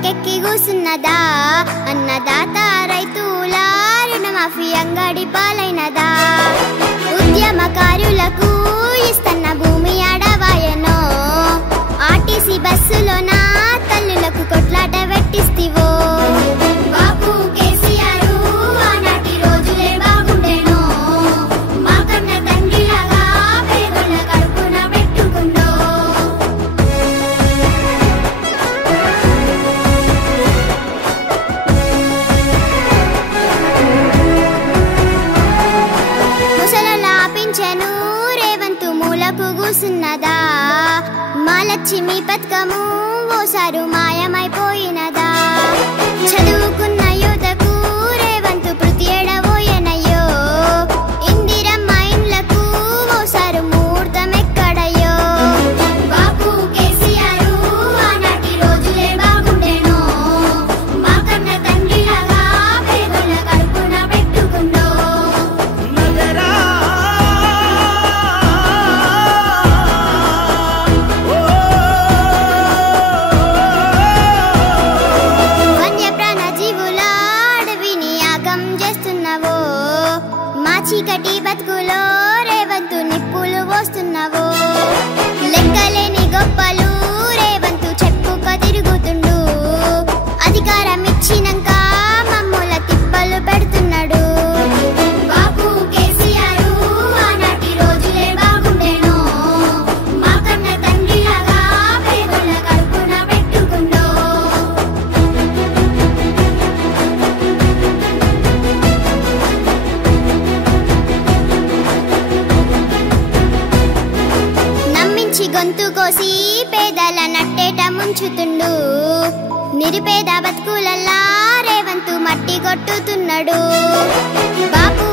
గట్టికెక్కి కూసున్నదా అన్నదాత రైతుల రుణమాఫీ అంగడి పాలైనదా ఉద్యమకారులకు ఇస్తన్న భూమి అడవాయనో ఆర్టీసీ బస్సులోన తల్లులకు కొట్లాట పెట్టిస్తివో బాపు కేసీఆర్ ఆనాటి రోజులే బాగుండేనో మా కన్న తండ్రిలాగా పేదోళ్ళ కడుపున పెట్టుకుందో ముసలలా పింఛను రేవంతు మూలకు కూసున్నదా మా లక్ష్మి పథకము ఓసారు మాయమైపోయినదా చదువుకున్న యువతకు రేవంతు ప్రతి ఏడవోయనయ్యో ఇందిరమ్మ ఇండ్లకు ఓసారు ముహూర్తం ఎక్కడయ్యో బాపు కేసీఆర్ ఆనాటి రోజులే బాగుండేనో మా కన్న తండ్రిలాగా పేదోళ్ళ కడుపున పెట్టుకుందో వన్యప్రాణ జీవుల అడవిని యాగం చేస్తున్నావో మా చీకటి బతుకులో రేవంతు నిప్పులు పోస్తున్నావో లెక్కలేని గొప్పలు రేవంతు చెప్పుక తిరుగుతుండు అధికారం ఇచ్చినాక మమ్ముల తిప్పలు పెడుతున్నాడు బాపు కేసీఆర్ ఆనాటి రోజులే బాగుండేనో మా కన్న తండ్రిలాగా పేదోళ్ళ కడుపున పెట్టుకుందో నమ్మించి గొంతు కోసి పేదల నట్టేట ముంచుతుండు నిరుపేద బతుకులల్లా రేవంతు మట్టి కొట్టుతున్నాడు బాపు